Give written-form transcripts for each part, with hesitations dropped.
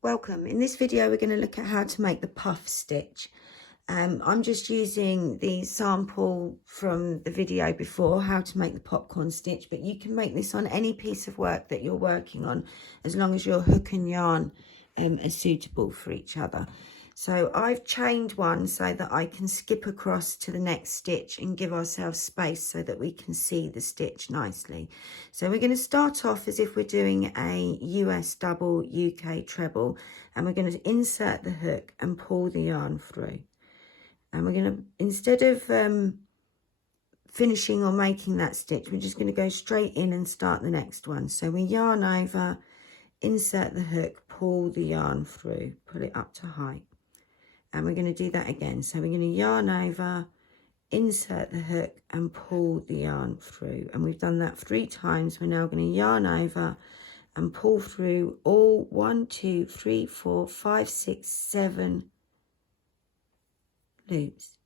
Welcome. In this video we're going to look at how to make the puff stitch. I'm just using the sample from the video before, how to make the popcorn stitch, but you can make this on any piece of work that you're working on as long as your hook and yarn are suitable for each other. So I've chained one so that I can skip across to the next stitch and give ourselves space so that we can see the stitch nicely. So we're going to start off as if we're doing a US double, UK treble, and we're going to insert the hook and pull the yarn through. And we're going to, instead of finishing or making that stitch, we're just going to go straight in and start the next one. So we yarn over, insert the hook, pull the yarn through, pull it up to height. And we're going to do that again. So we're going to yarn over, insert the hook and pull the yarn through. And we've done that 3 times. We're now going to yarn over and pull through all 1, 2, 3, 4, 5, 6, 7 loops.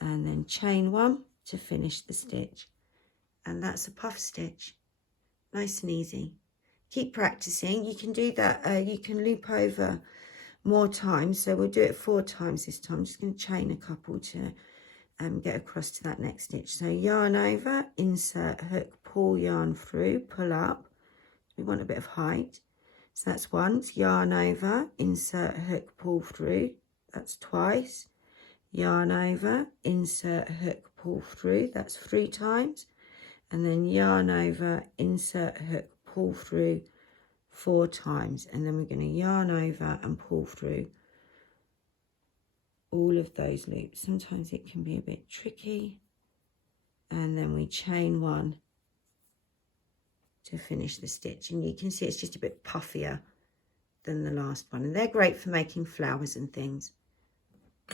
And then chain 1 to finish the stitch. And that's a puff stitch. Nice and easy. Keep practicing. You can do that. You can loop over more times, so we'll do it 4 times this time. I'm just going to chain a couple to get across to that next stitch. So yarn over, insert hook, pull yarn through, pull up. We want a bit of height, so that's once. Yarn over, insert hook, pull through, that's twice. Yarn over, insert hook, pull through, that's 3 times. And then yarn over, insert hook, pull through 4 times, and then we're going to yarn over and pull through all of those loops. Sometimes it can be a bit tricky, and then we chain 1 to finish the stitch, and you can see it's just a bit puffier than the last one, and they're great for making flowers and things.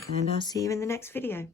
And I'll see you in the next video.